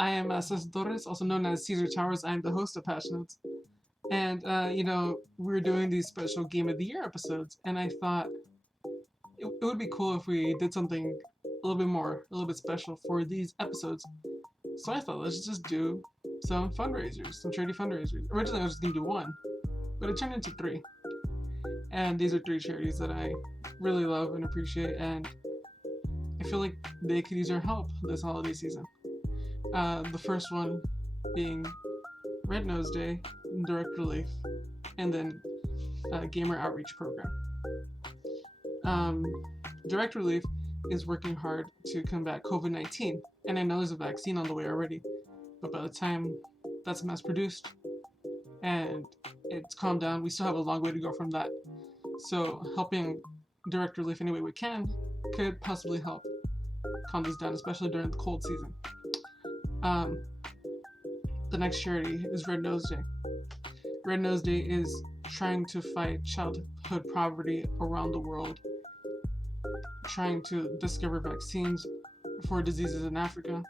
I am Cesar Torres, also known as Cesar Towers. I am the host of Passionates. And, we're doing these special Game of the Year episodes, and I thought it would be cool if we did something a little bit special for these episodes. So I thought, let's just do some fundraisers, some charity fundraisers. Originally, I was just going to do one, but it turned into three. And these are three charities that I really love and appreciate, and I feel like they could use our help this holiday season. The first one being Red Nose Day, Direct Relief, and then Gamer Outreach Program. Direct Relief is working hard to combat COVID-19, and I know there's a vaccine on the way already, but by the time that's mass produced and it's calmed down, we still have a long way to go from that. So helping Direct Relief any way we can could possibly help calm this down, especially during the cold season. The next charity is Red Nose Day. Red Nose Day is trying to fight childhood poverty around the world, trying to discover vaccines for diseases in Africa,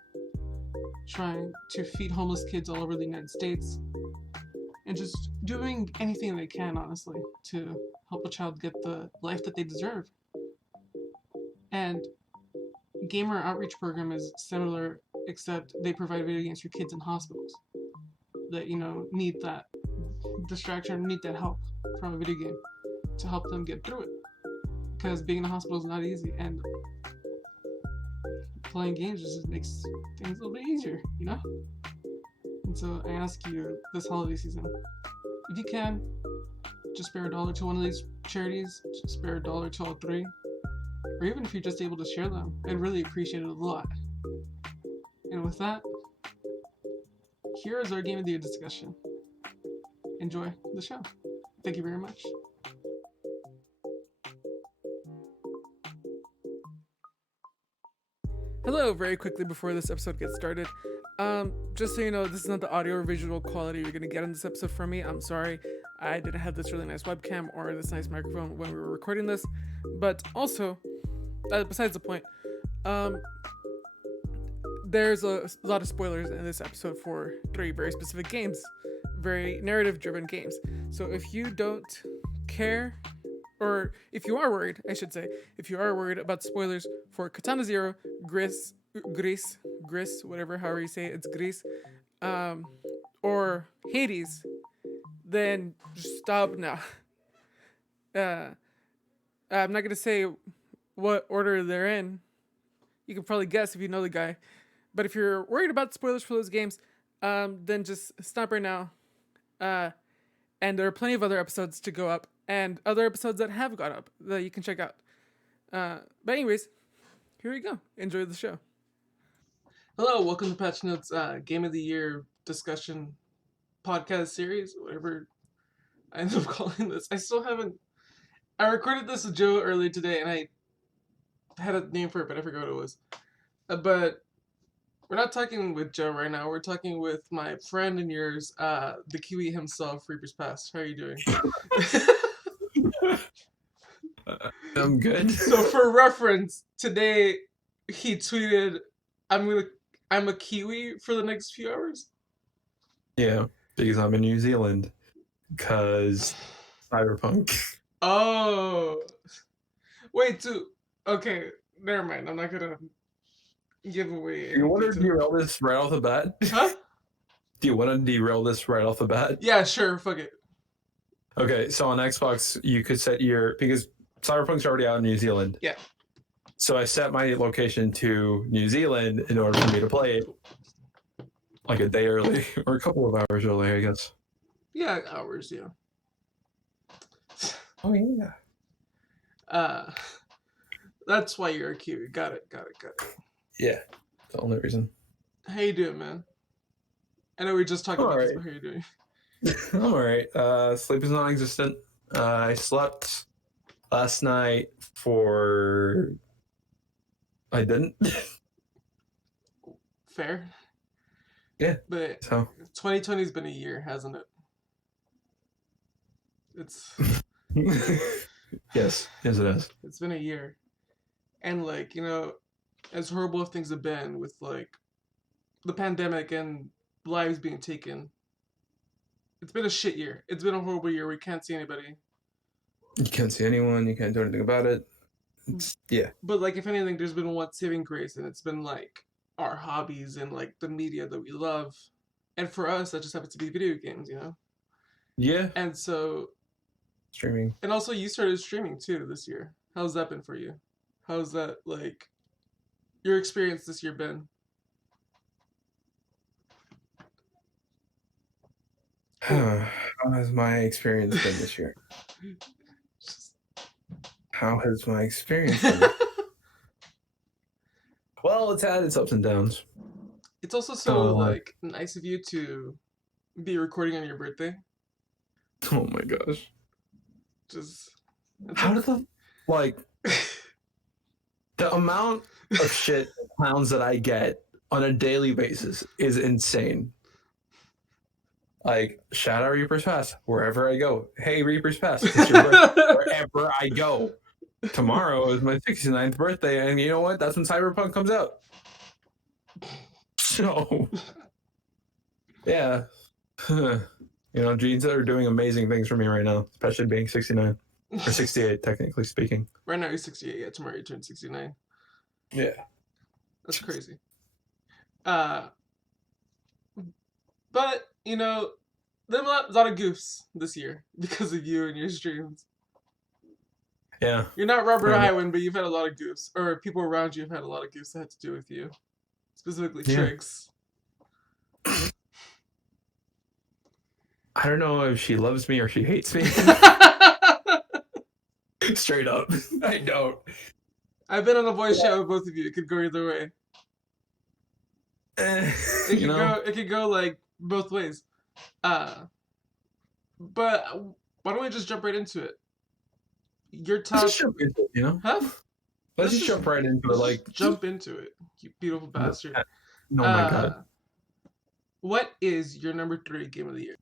trying to feed homeless kids all over the United States, and just doing anything they can, honestly, to help a child get the life that they deserve. And Gamer Outreach Program is similar, except they provide video games for kids in hospitals that, need that distraction, need that help from a video game to help them get through it. Because being in a hospital is not easy, and playing games just makes things a little bit easier, And so I ask you this holiday season, if you can, just spare $1 to one of these charities, just spare $1 to all three, or even if you're just able to share them, I'd really appreciate it a lot. And with that, here is our Game of the Year discussion. Enjoy the show. Thank you very much. Hello, very quickly before this episode gets started. Just so you know, this is not the audio or visual quality you're going to get in this episode from me. I'm sorry, I didn't have this really nice webcam or this nice microphone when we were recording this. But also, besides the point, there's a lot of spoilers in this episode for three very specific games, very narrative-driven games. So if you don't care, or if you are worried, I should say, if you are worried about spoilers for Katana Zero, Gris, whatever, however you say it, it's Gris, or Hades, then just stop now. I'm not going to say what order they're in. You can probably guess if you know the guy. But if you're worried about spoilers for those games, then just stop right now. And there are plenty of other episodes to go up, and other episodes that have gone up that you can check out. But anyways, here we go. Enjoy the show. Hello, welcome to Patch Notes Game of the Year discussion podcast series, whatever I end up calling this. I recorded this with Joe earlier today, and I had a name for it, but I forgot what it was. But we're not talking with Joe right now. We're talking with my friend and yours, the Kiwi himself, ReaperPast's. How are you doing? I'm good. So for reference, today he tweeted, I'm a Kiwi for the next few hours. Yeah, because I'm in New Zealand. Because Cyberpunk. Oh. Wait, okay, never mind. I'm not gonna give away. You want to derail this right off the bat? Huh? Do you want to derail this right off the bat? Yeah, sure. Fuck it. Okay, so on Xbox, you could set because Cyberpunk's already out in New Zealand. Yeah. So I set my location to New Zealand in order for me to play it like a day early, or a couple of hours early, I guess. Yeah, hours, yeah. Oh, yeah. That's why you're a Kiwi. Got it. Yeah, the only reason. How you doing, man? I know we just talked about this, but how you doing? I'm alright. Sleep is non-existent. I slept last night I didn't. Fair. Yeah. But so 2020's been a year, hasn't it? It's yes, it is. It's been a year. And as horrible as things have been with the pandemic and lives being taken. It's been a shit year. It's been a horrible year. We can't see anybody. You can't see anyone. You can't do anything about it. Yeah. But like, if anything, there's been one saving grace, and it's been like our hobbies and like the media that we love. And for us, that just happens to be video games, you know. Yeah. And so, Streaming. and also, you started streaming too this year. How's that been for you? How's that like your experience this year been? How has my experience been this year? How has my experience been? Well, it's had its ups and downs. It's also so like nice of you to be recording on your birthday. Oh my gosh. Just how did the amount of shit clowns that I get on a daily basis is insane. Like, shout out ReaperPast's wherever I go. Hey, ReaperPast's, it's your birthday wherever I go. Tomorrow is my 69th birthday, and you know what? That's when Cyberpunk comes out. So, yeah. You know, genes are doing amazing things for me right now, especially being 69. Or 68, technically speaking. Right now you're 68. Yeah, tomorrow you turn 69. Yeah. That's crazy. But, you know, there's a lot of goofs this year because of you and your streams. Yeah. You're not Robert Highwind, but you've had a lot of goofs. Or people around you have had a lot of goofs that had to do with you. Specifically Triggs. I don't know if she loves me or she hates me. Straight up. I don't. I've been on a voice chat with both of you. It could go either way. It could go like both ways. But why don't we just jump right into it? Your top. Let's just jump into it, you know? Huh? Let's just jump right into it. Like, jump into it, you beautiful bastard. Oh my god. What is your number 3 game of the year?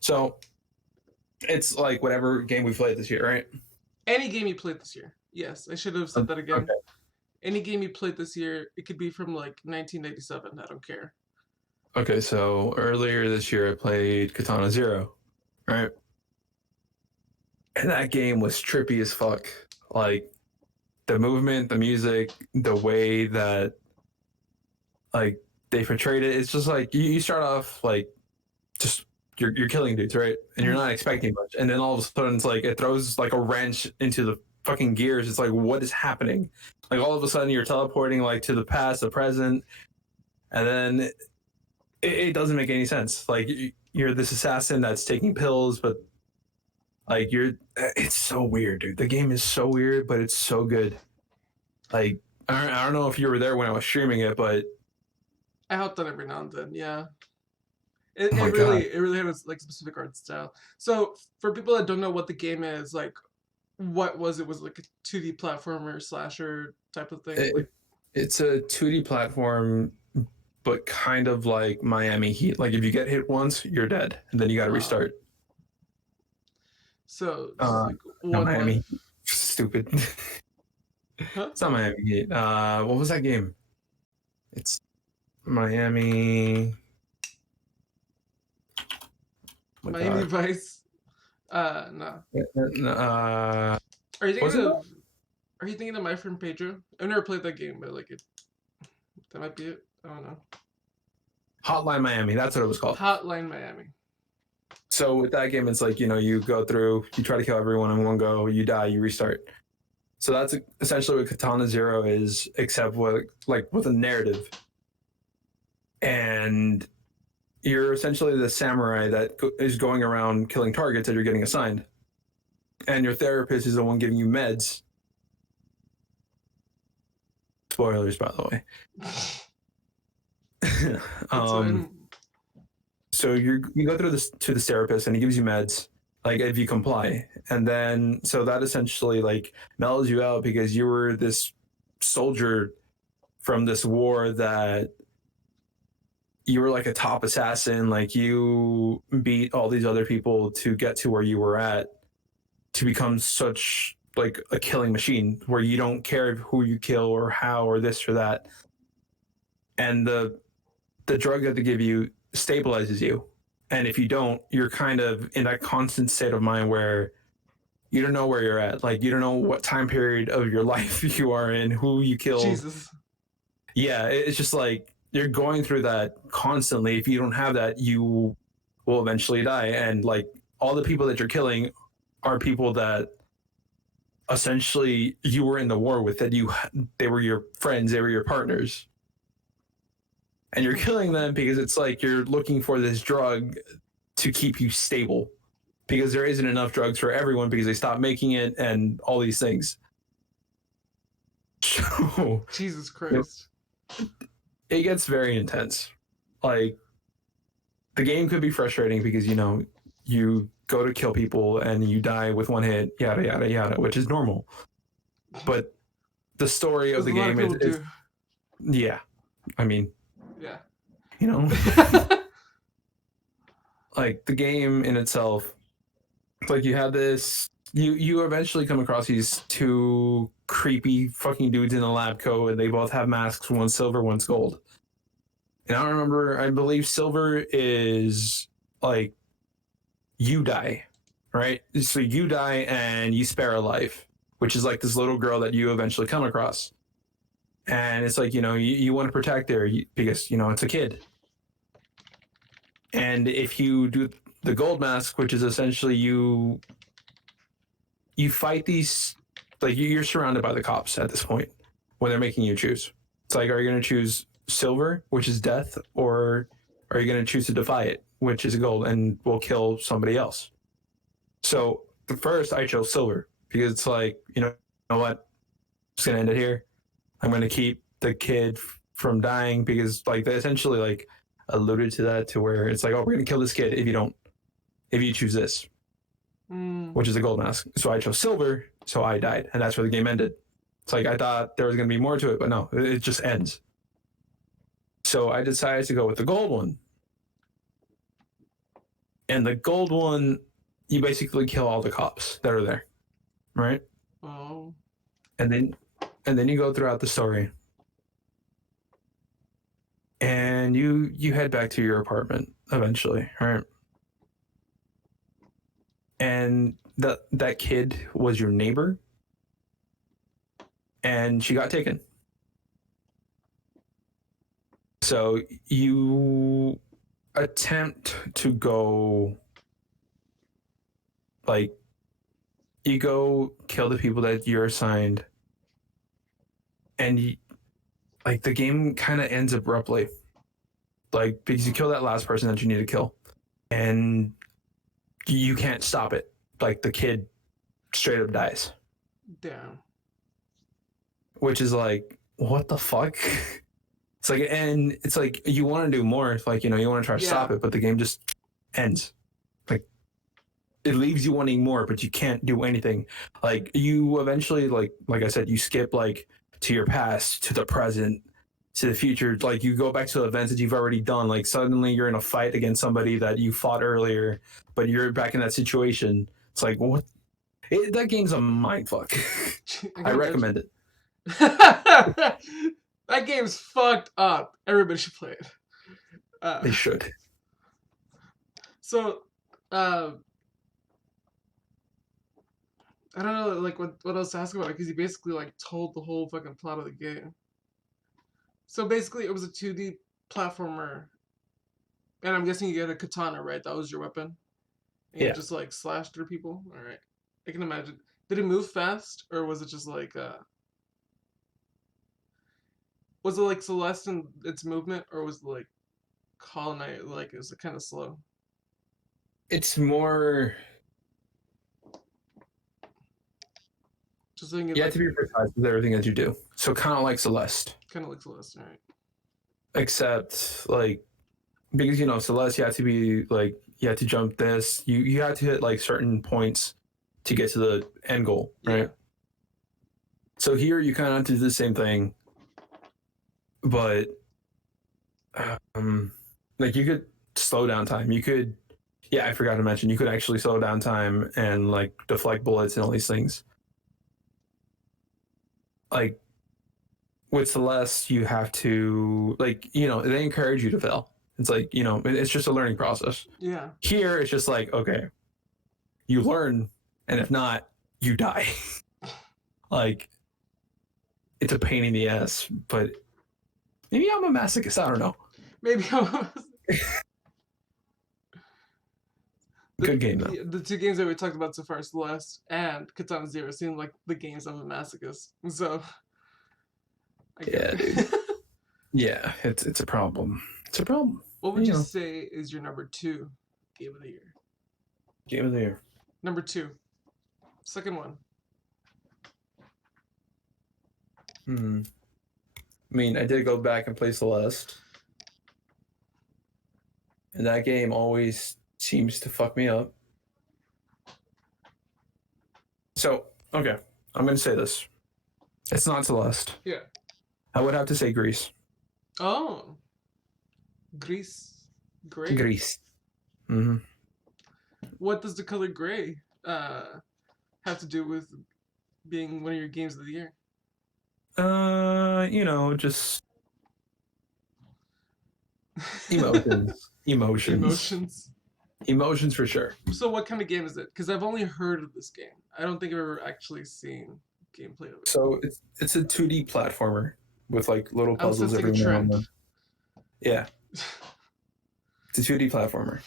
So, it's like whatever game we played this year, right? Any game you played this year. Yes, I should have said that again. Okay. Any game you played this year, it could be from like 1997. I don't care. Okay, so earlier this year I played Katana Zero, right? And that game was trippy as fuck. Like, the movement, the music, the way that like they portrayed it, it's just like you start off like just you're killing dudes, right? And you're not expecting much. And then all of a sudden it's like it throws like a wrench into the fucking gears. It's like, what is happening? Like, all of a sudden you're teleporting like to the past, the present, and then it doesn't make any sense. Like, you're this assassin that's taking pills, but like it's so weird, dude. The game is so weird, but it's so good. Like, I don't know if you were there when I was streaming it, but I hopped on every now and then. Yeah. It really had a like specific art style. So for people that don't know what the game is, like, what was it? Was it like a 2D platformer slasher type of thing? It's a 2D platform, but kind of like Miami Heat. Like, if you get hit once, you're dead, and then you got to restart. So like Miami Heat. Stupid. Huh? It's not Miami Heat. What was that game? It's Miami. Miami Vice. No. Are you thinking of My Friend Pedro? I've never played that game, but like that might be it. I don't know. Hotline Miami. That's what it was called. Hotline Miami. So with that game, it's like, you know, you go through, you try to kill everyone in one go, you die, you restart. So that's essentially what Katana Zero is, except with a narrative. And you're essentially the samurai that is going around killing targets that you're getting assigned. And your therapist is the one giving you meds. Spoilers, by the way. So you go through this to the therapist, and he gives you meds, like, if you comply. And then, so that essentially like mellows you out, because you were this soldier from this war that you were like a top assassin. Like, you beat all these other people to get to where you were at, to become such like a killing machine where you don't care who you kill or how or this or that. And the the drug that they give you stabilizes you. And if you don't, you're kind of in that constant state of mind where you don't know where you're at. Like, you don't know what time period of your life you are in, who you killed. Jesus. Yeah, it's just like you're going through that constantly. If you don't have that, you will eventually die. And like all the people that you're killing are people that essentially you were in the war with, that they were your friends, they were your partners. And you're killing them because it's like you're looking for this drug to keep you stable, because there isn't enough drugs for everyone because they stopped making it and all these things. So Jesus Christ. it gets very intense. Like, the game could be frustrating because, you go to kill people and you die with one hit, yada, yada, yada, which is normal. But the story of the game is yeah. I mean, yeah. Like, the game in itself, like, you have this, you eventually come across these two creepy fucking dudes in a lab coat, and they both have masks, one's silver, one's gold. And I believe silver is like, you die, right? So you die and you spare a life, which is like this little girl that you eventually come across. And it's like, you want to protect her because, it's a kid. And if you do the gold mask, which is essentially you fight these, like, you're surrounded by the cops at this point when they're making you choose. It's like, are you going to choose silver, which is death, or are you going to choose to defy it, which is gold and will kill somebody else? So the first, I chose silver because it's like, you know what? I'm just going to end it here. I'm going to keep the kid from dying because, like, they essentially, like, alluded to that, to where it's like, oh, we're going to kill this kid if you choose this, which is a gold mask. So I chose silver, so I died, and that's where the game ended. It's like, I thought there was going to be more to it, but no, it just ends. So I decided to go with the gold one. And the gold one, you basically kill all the cops that are there, right? Oh. And then you go throughout the story, and you head back to your apartment eventually, right? And that kid was your neighbor, and she got taken. So you attempt to go, like, you go kill the people that you're assigned, and like, the game kind of ends abruptly, like, because you kill that last person that you need to kill, and you can't stop it. Like, the kid straight up dies. Damn. Which is like, what the fuck? It's like, and it's like, you want to do more. It's like, you want to try to stop it, but the game just ends. Like, it leaves you wanting more, but you can't do anything. Like, you eventually, like I said, you skip, like, to your past, to the present, to the future. Like, you go back to events that you've already done. Like, suddenly you're in a fight against somebody that you fought earlier, but you're back in that situation. It's like, what? That game's a mindfuck. I recommend it. That game's fucked up. Everybody should play it. They should. So, I don't know, like, what else to ask about it, because he basically, like, told the whole fucking plot of the game. So basically, it was a 2D platformer, and I'm guessing you get a katana, right? That was your weapon. And you just, like, slash through people. All right, I can imagine. Did it move fast, or was it just like was it like Celeste in its movement, or was it like Colonite, like, is it kind of slow? It's more. Just thinking, You have to be precise with everything that you do. So kind of like Celeste. Kind of like Celeste, all right. Except, like, because, Celeste, you have to be, like, you have to jump this. You have to hit, like, certain points to get to the end goal, right? Yeah. So here you kind of do the same thing, but like, you could slow down time. You could, I forgot to mention, you could actually slow down time and, like, deflect bullets and all these things. Like, with Celeste, you have to like, they encourage you to fail. It's like, it's just a learning process. Yeah. Here, it's just like, okay, you learn, and if not, you die. Like, it's a pain in the ass, but maybe I'm a masochist. I don't know. Maybe I was. Good game, though. The two games that we talked about so far, Celeste and Katana Zero, seem like the games of a masochist. So, yeah, dude. Yeah, it's a problem. It's a problem. What would you say is your number 2 game of the year? Game of the year. Number 2. Second one. I mean, I did go back and play Celeste. And that game always seems to fuck me up. So, okay. I'm going to say this. It's not Celeste. Yeah. I would have to say Greece. Oh. Greece. Gray? Greece. Mm-hmm. What does the color gray have to do with being one of your games of the year? Just emotions. Emotions for sure. So what kind of game is it? Because I've only heard of this game. I don't think I've ever actually seen gameplay of it. So it's a 2D platformer with like little puzzles every now and then. Yeah. It's a 2D platformer.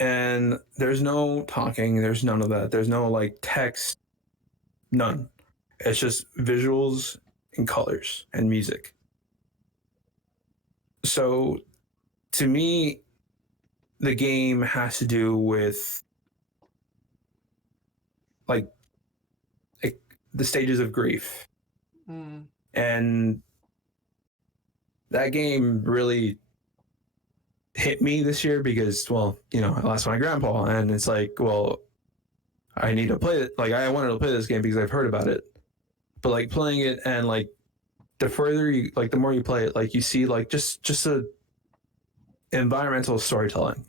And there's no talking, there's none of that. There's no like text, none. It's just visuals and colors and music. So to me, the game has to do with like the stages of grief. And that game really hit me this year because, well, I lost my grandpa, and it's like, well, I need to play it. Like, I wanted to play this game because I've heard about it. But like playing it, and like the further you, like the more you play it, like you see like just a environmental storytelling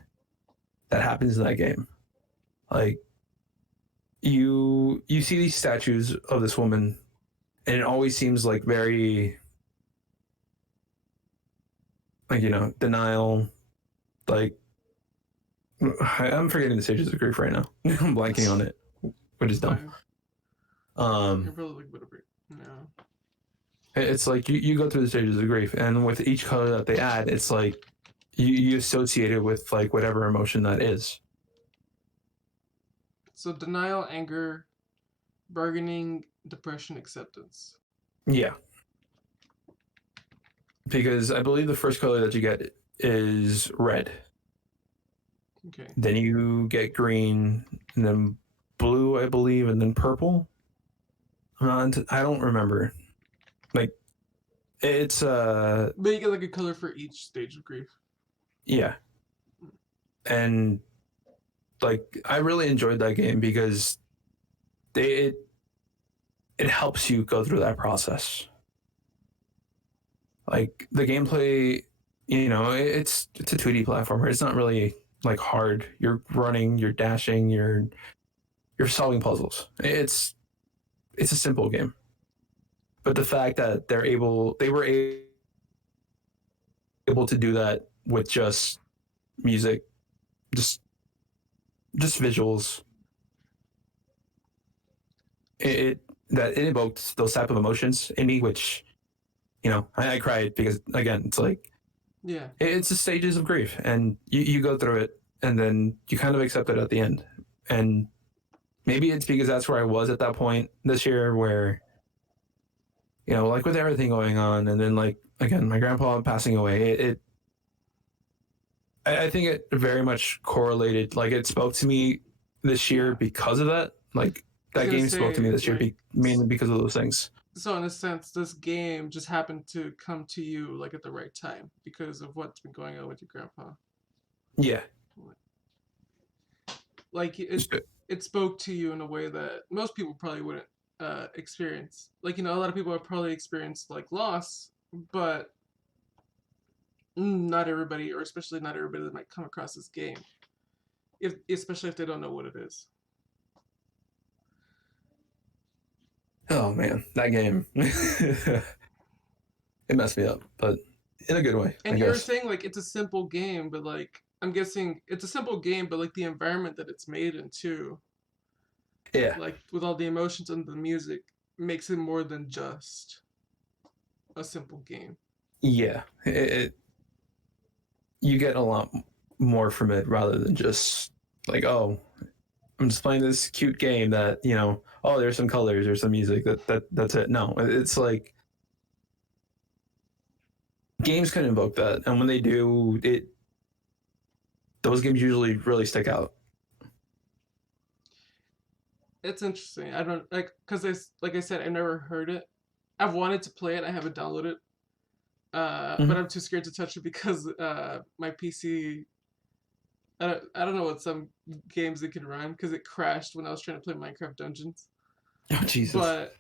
that happens in that game. Like you see these statues of this woman, and it always seems like very like, denial. Like, I'm forgetting the stages of grief right now. I'm blanking on it, which is dumb. You're probably like whatever. No. It's like you go through the stages of grief, and with each color that they add, it's like you associate it with like whatever emotion that is. So denial, anger, bargaining, depression, acceptance. Yeah. Because I believe the first color that you get is red. Okay. Then you get green, and then blue, I believe, and then purple. I don't remember. Like, it's But you get like a color for each stage of grief. Yeah. And like I really enjoyed that game because it helps you go through that process. Like the gameplay, it's a 2D platformer. It's not really like hard. You're running, you're dashing, you're solving puzzles. It's a simple game. But the fact that they were able to do that with just music, just visuals, it evoked those type of emotions in me, which I cried because, again, it's like, yeah, it's the stages of grief, and you go through it, and then you kind of accept it at the end. And maybe it's because that's where I was at that point this year, where like with everything going on, and then like again my grandpa passing away, I think it very much correlated. Like it spoke to me this year because of that. Like that game spoke to me this year mainly because of those things. So in a sense, this game just happened to come to you like at the right time because of what's been going on with your grandpa. Yeah. Like it spoke to you in a way that most people probably wouldn't experience. Like, a lot of people have probably experienced like loss, but not everybody, or especially not everybody that might come across this game, especially if they don't know what it is. Oh man, that game. It messed me up, but in a good way, I And you were guess. saying like it's a simple game, but like I'm guessing it's a simple game, but like the environment that it's made in too, Yeah, like with all the emotions and the music, makes it more than just a simple game. yeah. You get a lot more from it rather than just like, oh, I'm just playing this cute game that, oh, there's some colors, there's some music, that's it. No, it's like games can invoke that, and when they do, those games usually really stick out. It's interesting. I don't like because like I said, I've never heard it. I've wanted to play it. I haven't downloaded it, but Mhm. I'm too scared to touch it because my PC. I don't know what some games it can run because it crashed when I was trying to play Minecraft Dungeons. Oh Jesus. But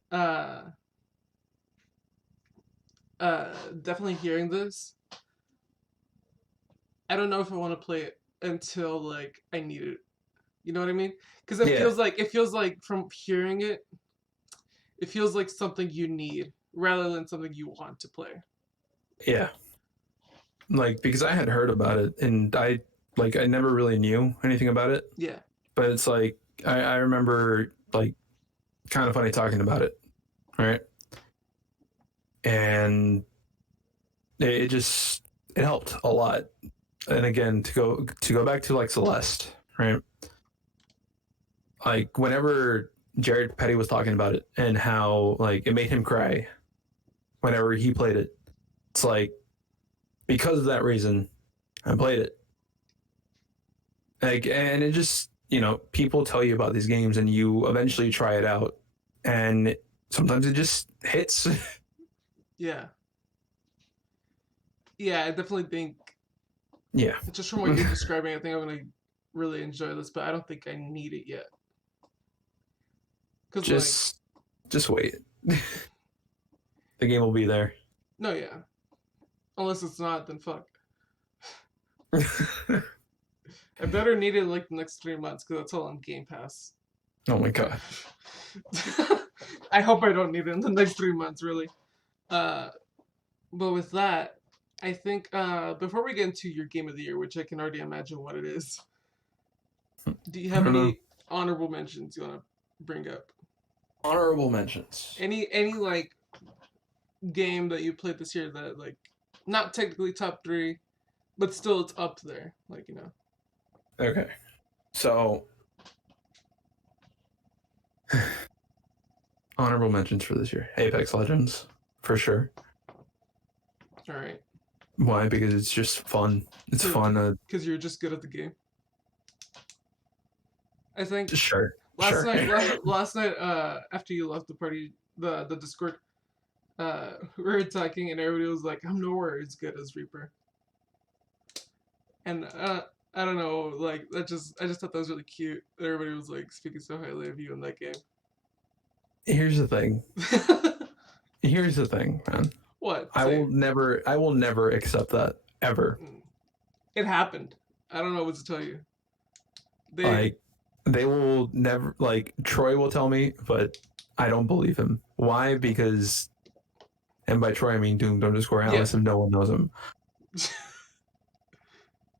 definitely hearing this, I don't know if I want to play it until like I need it. You know what I mean? Because Yeah, it feels like from hearing it, it feels like something you need rather than something you want to play. yeah. Like because I had heard about it, and I never really knew anything about it, Yeah, but it's like I remember like kind of funny talking about it, right? And it just it helped a lot. And again, to go back to like Celeste, right? Like whenever Jared Petty was talking about it and how like it made him cry whenever he played it, it's like because of that reason I played it. Like, and it just people tell you about these games and you eventually try it out, and sometimes it just hits. yeah, yeah. I definitely think Yeah, just from what you're describing, I think I'm gonna really enjoy this, but I don't think I need it yet. Cause like, just just wait. The game will be there. no, yeah. Unless it's not, then fuck. I better need it like the next 3 months because that's all on Game Pass. Oh my god. I hope I don't need it in the next 3 months, really. Uh, but with that, I think before we get into your game of the year, which I can already imagine what it is, do you I have don't know. any honorable mentions you want to bring up? Honorable mentions. Any like game that you played this year that like not technically top three, but still it's up there, like you know. Okay. So honorable mentions for this year. Apex Legends, for sure. All right, Why? Because it's just fun. It's fun. because you're just good at the game. I think Sure. last Sure. night, last night, after you left the party, the Discord, we were talking and everybody was like, "I'm nowhere as good as Reaper," and I don't know, like I just thought that was really cute. Everybody was like speaking so highly of you in that game. Here's the thing. Here's the thing, man. What? I Say will it. never I will never accept that ever. Mm. It happened. I don't know what to tell you. They Like they will never like Troy will tell me, but I don't believe him. Why? Because and by Troy I mean Doomed underscore yeah. Alice if no one knows him.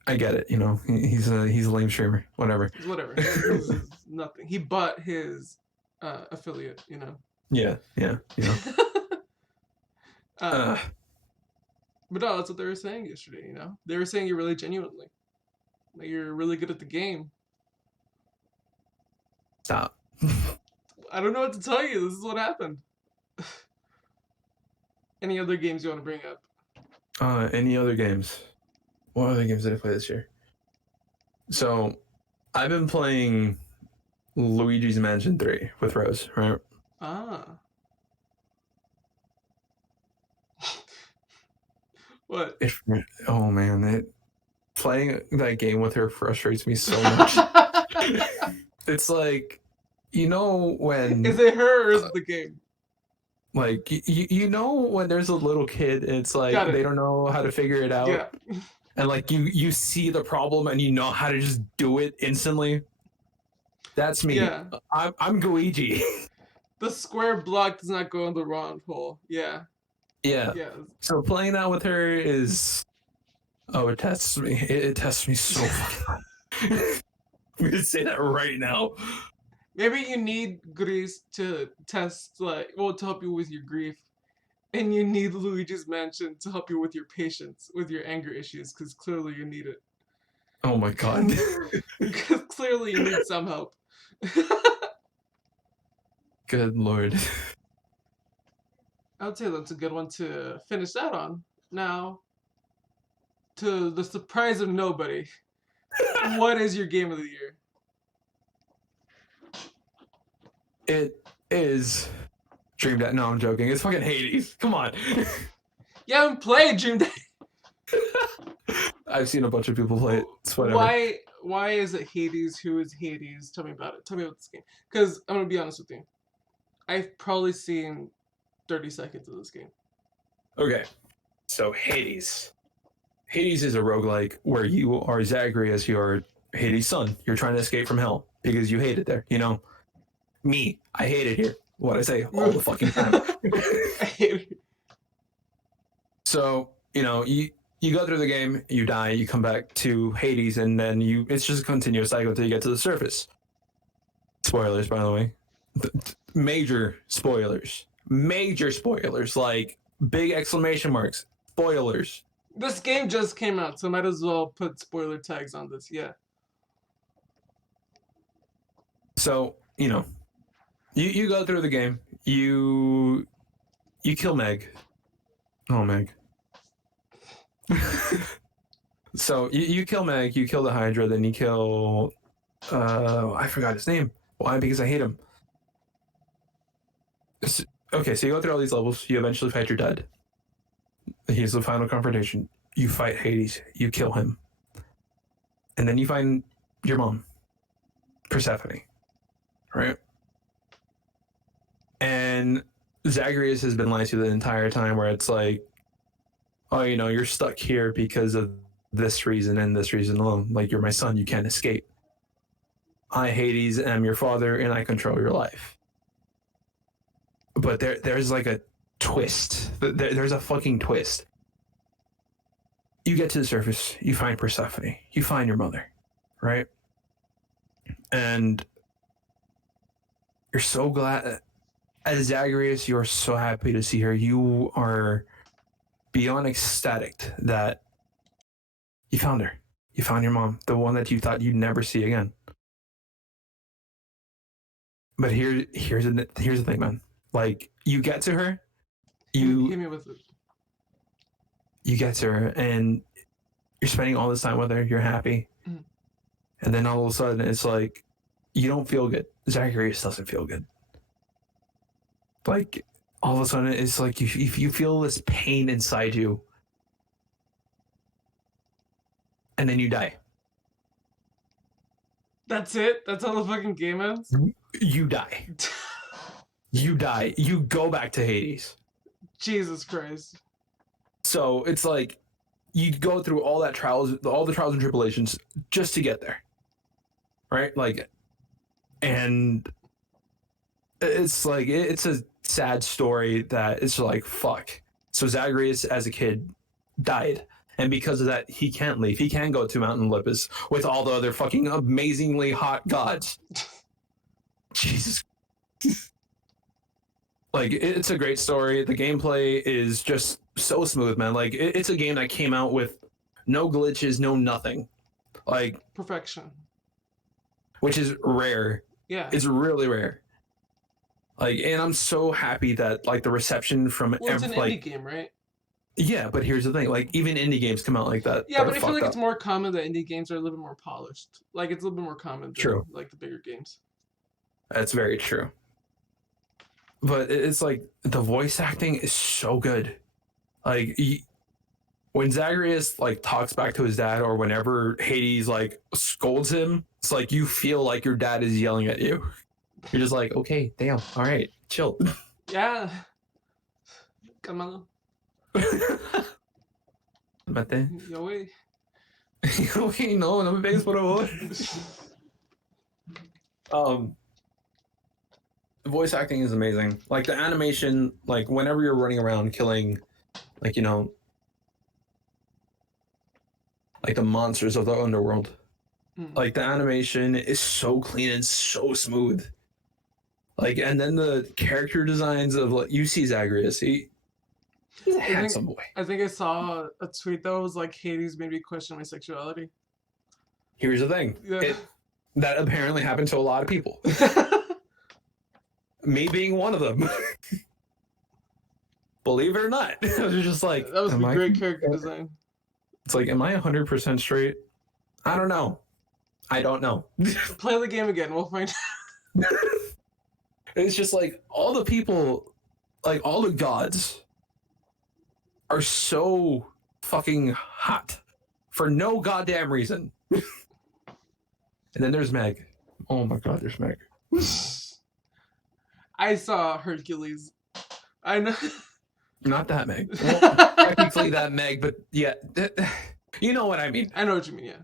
I get it, he's a lame streamer, whatever. Whatever. He's nothing. He bought his affiliate, you know. Yeah, yeah, uh, but no, that's what they were saying yesterday. You know, they were saying you're really genuinely, like you're really good at the game. Stop. I don't know what to tell you. This is what happened. Any other games you want to bring up? Any other games? What other games did I play this year? So, I've been playing Luigi's Mansion 3 with Rose, right? Ah. What? It, oh man, playing that game with her frustrates me so much. It's like, when Is it her or is it the game? like when there's a little kid and it's like Got they it. don't know how to figure it Yeah. out, and like you see the problem and you know how to just do it instantly. That's me. Yeah. I'm Luigi. The square block does not go in the round hole. Yeah. Yeah. Yeah. So playing that with her is, oh, it tests me. It tests me so fucking. I'm gonna say that right now. Maybe you need Greece to test, like, well, to help you with your grief. And you need Luigi's Mansion to help you with your patience, with your anger issues, because clearly you need it. Oh my god. Because clearly you need some help. Good lord. I would say that's a good one to finish that on. Now, to the surprise of nobody, what is your game of the year? It is Dream Daddy. No, I'm joking. It's fucking Hades. Come on. You haven't played Dream Daddy. I've seen a bunch of people play it. It's whatever. Why is it Hades? Who is Hades? Tell me about it. Tell me about this game. Because I'm gonna be honest with you. I've probably seen 30 seconds of this game. Okay. So Hades. Hades is a roguelike where you are Zagreus, you're Hades' son. You're trying to escape from hell because you hate it there. You know, me, I hate it here. What I say all the fucking time. I hate it. So, you know, you go through the game, you die, you come back to Hades, and then it's just a continuous cycle until you get to the surface. Spoilers, by the way. Major spoilers. Major spoilers. Like big exclamation marks. Spoilers. This game just came out, so might as well put spoiler tags on this. Yeah. So, you know, you go through the game, you kill Meg. Oh, Meg. So you kill Meg, you kill the Hydra, then you kill I forgot his name. Why? Because I hate him. Okay, so you go through all these levels, you eventually fight your dad. He's the final confrontation. You fight Hades, you kill him. And then you find your mom, Persephone. Right? And Zagreus has been lying to you the entire time where it's like, oh, you know, you're stuck here because of this reason and this reason alone. Like, you're my son, you can't escape. I, Hades, am your father, and I control your life. But there's like a twist. There's a fucking twist. You get to the surface, you find Persephone, you find your mother, right? And you're so glad. As Zagreus, you're so happy to see her. You are beyond ecstatic that you found her. You found your mom, the one that you thought you'd never see again. But here's the thing, man. Like, you get to her, Hit me with it. You get to her, and you're spending all this time with her. You're happy, and then all of a sudden, it's like you don't feel good. Zagreus doesn't feel good. Like, all of a sudden, it's like you feel this pain inside you, and then you die. That's it? That's how the fucking game ends? You die. You die. You go back to Hades. Jesus Christ. So it's like you go through all the trials and tribulations just to get there, right? Like, and it's like it's a sad story that it's like fuck. So Zagreus, as a kid, died, and because of that, he can't leave. He can't go to Mount Olympus with all the other fucking amazingly hot gods. Jesus. Like, it's a great story. The gameplay is just so smooth, man. Like, it's a game that came out with no glitches, no nothing. Like, perfection. Which is rare. Yeah. It's really rare. Like, and I'm so happy that, like, the reception from it's an indie game, right? Yeah, but here's the thing. Like, even indie games come out like that. Yeah, but I feel like it's more common that indie games are a little bit more polished. Like, it's a little bit more common than, like, the bigger games. That's very true. But it's like the voice acting is so good. Like, when Zagreus like talks back to his dad, or whenever Hades like scolds him, it's like you feel like your dad is yelling at you. You're just like, okay, damn, all right, chill. Yeah. Camalo. Mate. Yo, wey. Yo, wey, no me pegues, por favor. The voice acting is amazing. Like the animation, like whenever you're running around killing, like, you know, like the monsters of the underworld, like the animation is so clean and so smooth. Like, and then the character designs of, like, you see Zagreus, he's a handsome boy. I think I saw a tweet that was like, Hades made me question my sexuality. Here's the thing. Yeah. That apparently happened to a lot of people. Me being one of them. Believe it or not. It was just like, that was great character design. It's like, am I 100% straight? I don't know. I don't know. Play the game again. We'll find out. It's just like all the people, like all the gods are so fucking hot for no goddamn reason. And then there's Meg. Oh my god, there's Meg. I saw Hercules. I know. Not that Meg. Well, technically that Meg, but yeah, you know what I mean. I know what you mean, yeah.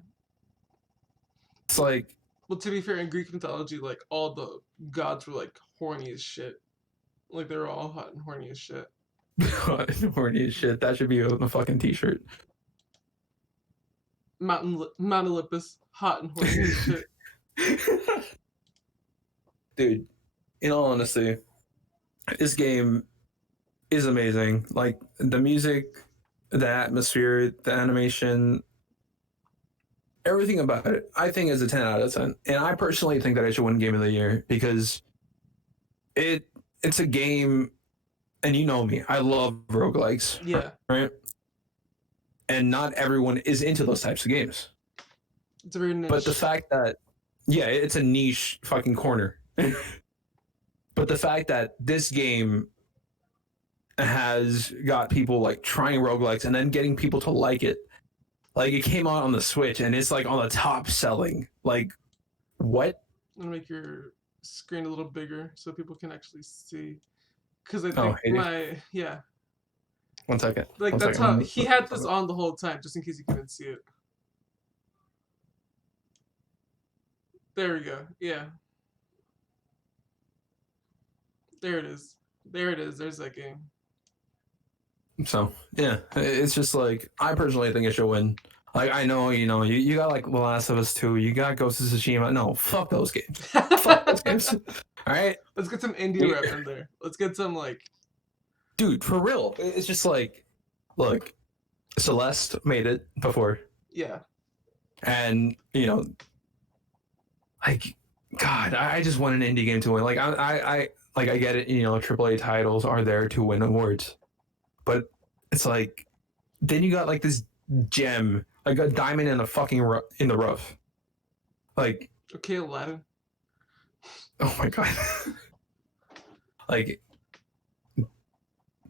It's like, well, to be fair, in Greek mythology, like all the gods were like horny as shit. Like they were all hot and horny as shit. Horny as shit. That should be on a fucking t-shirt. Mount Olympus, hot and horny as shit. Dude, in all honesty, this game is amazing. Like the music, the atmosphere, the animation, everything about it, I think is a 10 out of 10. And I personally think that I should win Game of the Year because it's a game, and you know me, I love roguelikes. Yeah. Right? And not everyone is into those types of games. It's very niche. But the fact that, yeah, it's a niche fucking corner. But the fact that this game has got people like trying roguelikes and then getting people to like it. Like it came out on the Switch and it's like on the top selling. Like, what? I'm gonna make your screen a little bigger so people can actually see. Because I think yeah. 1 second. Like that's how he had this on the whole time, just in case you couldn't see it. There we go. Yeah. There it is. There it is. There's that game. So yeah, it's just like I personally think it should win. Like I know, you know, you got like The Last of Us 2, you got Ghost of Tsushima. No, fuck those games. Fuck those games. All right, let's get some indie rep in there. Let's get some like, dude, for real. It's just like, look, Celeste made it before. Yeah. And you know, like, God, I just want an indie game to win. Like I get it. You know, AAA titles are there to win awards. But it's like, then you got like this gem, like a diamond in the fucking in the rough. Like, okay, Aladdin. Oh my god. Like,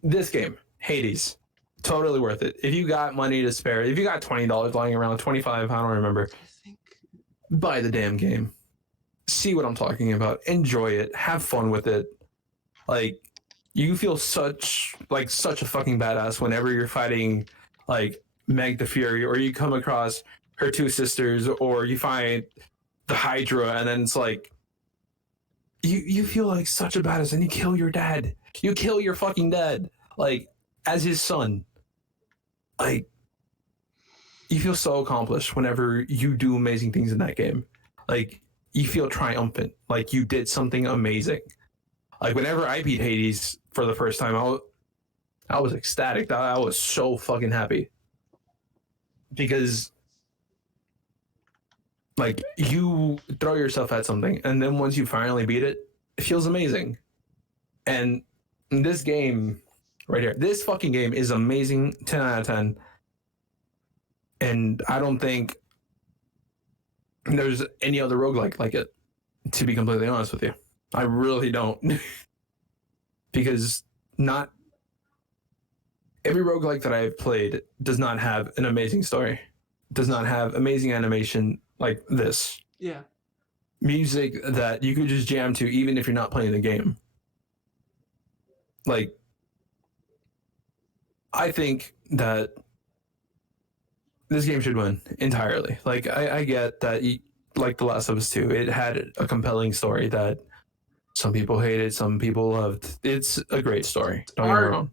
this game, Hades, totally worth it. If you got money to spare, if you got $20 lying around, 25, I don't remember. Buy the damn game. See what I'm talking about. Enjoy it. Have fun with it. Like, you feel such a fucking badass whenever you're fighting like Meg the Fury, or you come across her 2 sisters, or you find the Hydra, and then it's like you feel like such a badass, and you kill your dad. You kill your fucking dad, like as his son. Like, you feel so accomplished whenever you do amazing things in that game. Like, you feel triumphant, like you did something amazing. Like whenever I beat Hades for the first time, I was ecstatic. I was so fucking happy. Because like you throw yourself at something, and then once you finally beat it, it feels amazing. And this game right here, this fucking game is amazing, 10 out of 10. And I don't think there's any other roguelike like it, to be completely honest with you. I really don't. Because not every roguelike that I've played does not have an amazing story, does not have amazing animation like this. Yeah. Music that you could just jam to even if you're not playing the game. Like, I think that this game should win entirely. Like, I get that, like The Last of Us 2, it had a compelling story that Some people hate it. Some people loved. It's a great story. Don't get me Hard. wrong.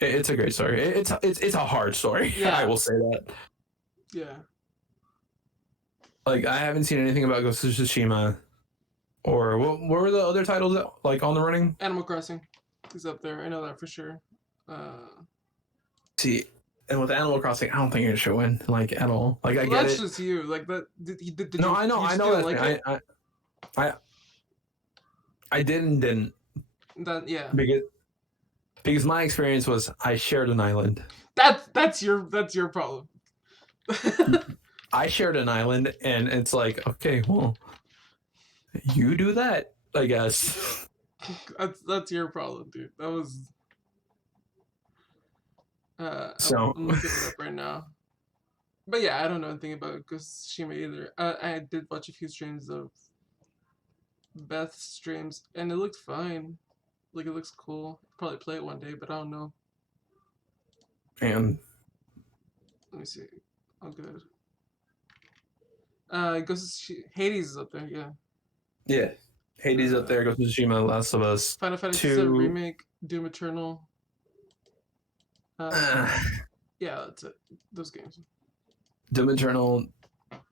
It's a great story. It's a hard story. Yeah. I will say that. Yeah. Like I haven't seen anything about Ghost of Tsushima, or what were the other titles that, like on the running? Animal Crossing is up there. I know that for sure. See, and with Animal Crossing, I don't think it should win like at all. Like I get that's it. just you. Like that. Did No, you, I know, you I just know didn't that. like it? I didn't That yeah. because my experience was I shared an island. That's your problem. I shared an island, and it's like, okay, well, you do that, I guess. That's your problem, dude. That was. So I'm looking it up right now. But yeah, I don't know anything about Ghost of Tsushima either. I did watch a few streams of Beth's streams, and it looked fine. Like, it looks cool. Probably play it one day, but I don't know. and Let me see. Oh, good. Ghost of Hades is up there, yeah. yeah, Hades up there, Ghost of Tsushima, Last of Us, Final Fantasy VII Remake, Doom Eternal. Yeah, that's it. Those games. Doom Eternal.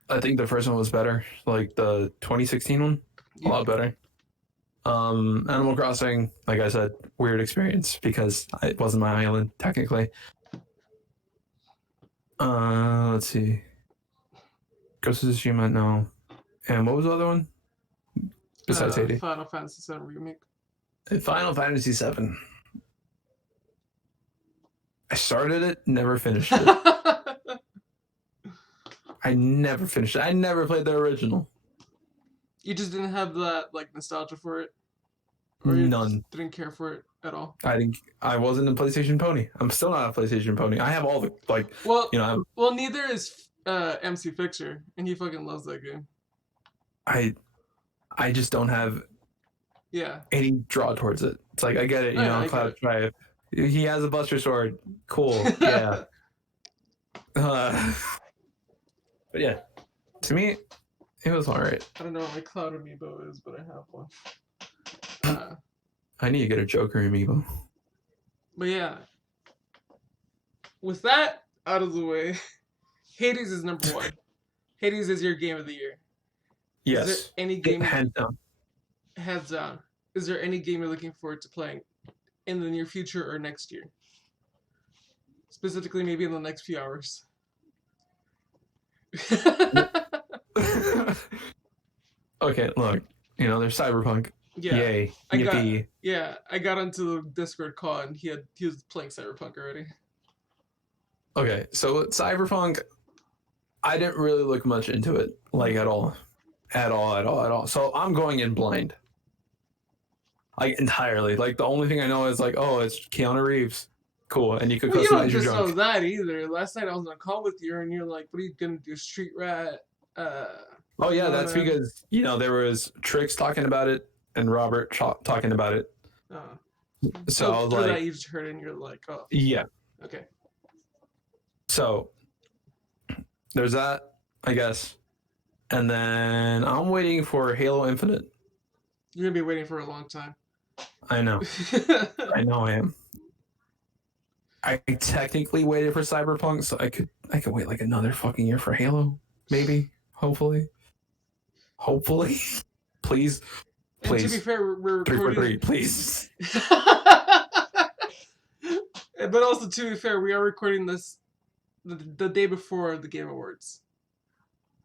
I think the first one was better, like the 2016 one, a lot better. Animal Crossing, like I said, weird experience because it wasn't my island technically. Let's see. Ghost of Tsushima, no. And what was the other one? Besides Hades. Final Fantasy VII Remake. And Final Fantasy VII. I started it, never finished it. I never finished it. I never played the original. You just didn't have that like nostalgia for it, or you None. didn't care for it at all. I wasn't a PlayStation pony. I'm still not a PlayStation pony. I have all the like. Well, you know. Well, neither is MC Fixer, and he fucking loves that game. I just don't have. Yeah. Any draw towards it. It's like I get it. You know, Cloud Tribe. He has a Buster Sword. Cool. Yeah. But yeah, to me, it was alright. I don't know what my Cloud amiibo is, but I have one. I need to get a Joker amiibo. But yeah, with that out of the way, Hades is number one. Hades is your game of the year. Yes. Is there any game? Hands down. Hands down. Is there any game you're looking forward to playing in the near future or next year? Specifically, maybe in the next few hours. Okay, look. You know, there's Cyberpunk. Yeah. Yay. Yippee. I got onto the Discord call and he was playing Cyberpunk already. Okay, so Cyberpunk, I didn't really look much into it, like at all. So I'm going in blind. Like entirely. Like the only thing I know is like, oh, it's Keanu Reeves. Cool. And you could customize you don't your just junk. know that either. Last night I was on a call with you and you're like, what are you gonna do? Street Rat? Oh yeah, that's because, you know, there was Trix talking about it and Robert talking about it. So I was like, that you just heard it and you're like, oh yeah. Okay. So there's that, I guess. And then I'm waiting for Halo Infinite. You're gonna be waiting for a long time. I know. I know I am. I technically waited for Cyberpunk, so I could wait like another fucking year for Halo, maybe, hopefully. Please. And to be fair, we're recording. 343, please. But also, to be fair, we are recording this the day before the Game Awards.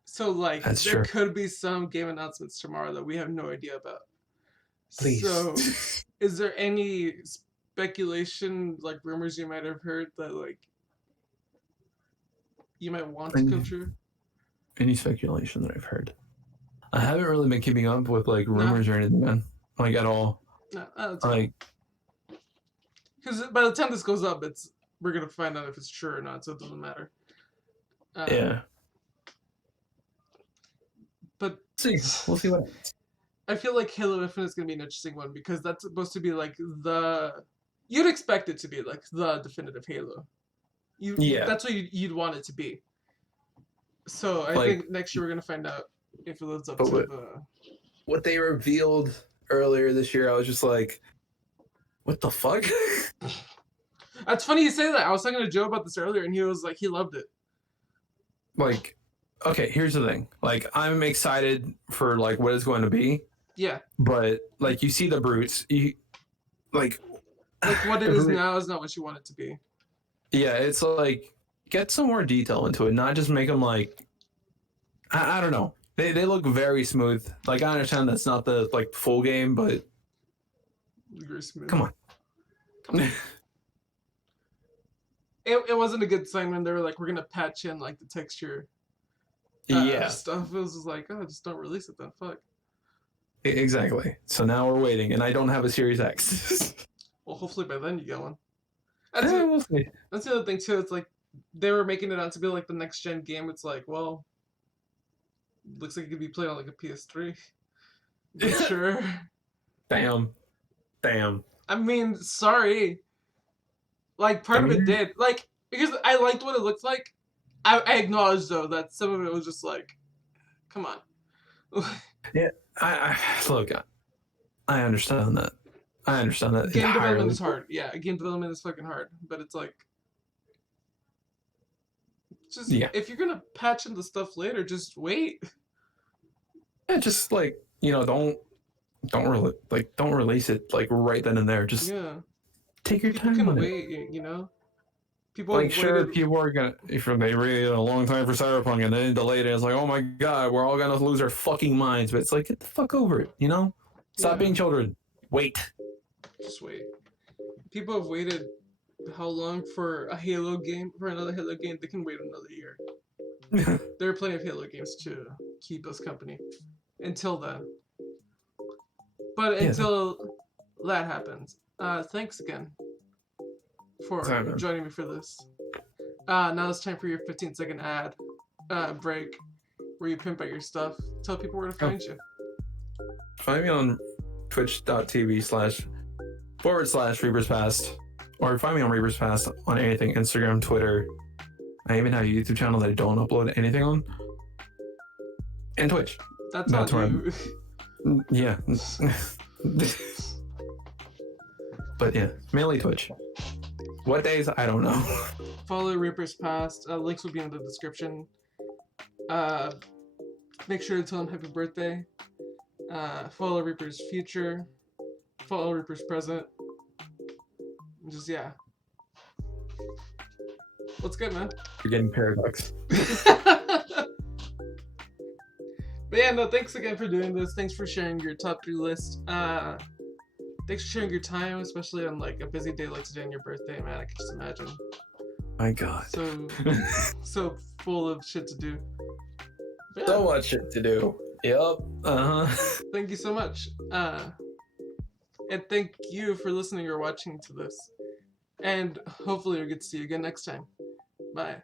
So, like, there could be some game announcements tomorrow that we have no idea about. Please. So, is there any speculation, like rumors you might have heard that, like, you might want to come true? Any speculation that I've heard? I haven't really been keeping up with, like, rumors or anything, man. Like, at all. No, that's like... Because by the time this goes up, we're going to find out if it's true or not, so it doesn't matter. Yeah. But we'll see what happens. I feel like Halo Infinite is going to be an interesting one because that's supposed to be like you'd expect it to be like the definitive Halo. That's what you'd want it to be. So I think next year we're going to find out if it lives up to what they revealed earlier this year, I was just like, what the fuck? That's funny you say that. I was talking to Joe about this earlier, and he was like, he loved it. Like, okay, here's the thing. Like, I'm excited for like what it's going to be, Yeah. but like you see the brutes, like what it is now is not what you want it to be. Yeah, it's like get some more detail into it, not just make them like I don't know. They look very smooth. Like I understand that's not the like full game, but Very smooth. come on. It wasn't a good sign when they were like, we're gonna patch in like the texture stuff. It was just like, oh, just don't release it then. Fuck. Exactly. So now we're waiting, and I don't have a Series X. Well, hopefully by then you get one. We'll see. That's the other thing too. It's like they were making it out to be like the next gen game. It's like, well, looks like it could be played on like a PS3. Sure. Damn. I mean, sorry. Like part of it did, like because I liked what it looked like. I acknowledge though that some of it was just like, come on. Yeah, I look. I understand that. Game development is hard. Yeah, game development is fucking hard. But it's like, just if you're gonna patch in the stuff later, just wait. Yeah, just like don't release it like right then and there. Just take your time. People can wait. People like sure people are gonna if they waited a long time for Cyberpunk and then delayed it. It's like, oh my god, we're all gonna lose our fucking minds. But it's like, get the fuck over it. Stop being children. Wait. Just wait. People have waited how long for a Halo game, for another Halo game? They can wait another year. There are plenty of Halo games to keep us company until then. But until that happens, thanks again for joining me for this. Now it's time for your 15-second ad break where you pimp out your stuff. Tell people where to find you. Find me on twitch.tv//ReapersPast, or find me on ReapersPast on anything, Instagram, Twitter. I even have a YouTube channel that I don't upload anything on, and Twitch. That's on you. Yeah. But yeah, mainly Twitch. What days? I don't know. Follow ReaperPast's. Links will be in the description. Make sure to tell him happy birthday. Follow Reaper's future. Follow Reaper's present. Just what's good, man? You're getting paradox. But yeah, no, thanks again for doing this. Thanks for sharing your top 3 list. Thanks for sharing your time, especially on like a busy day like today on your birthday, man. I can just imagine. My God. So full of shit to do. Yeah. So much shit to do. Yep. Thank you so much. And thank you for listening or watching to this. And hopefully we'll get to see you again next time. Bye.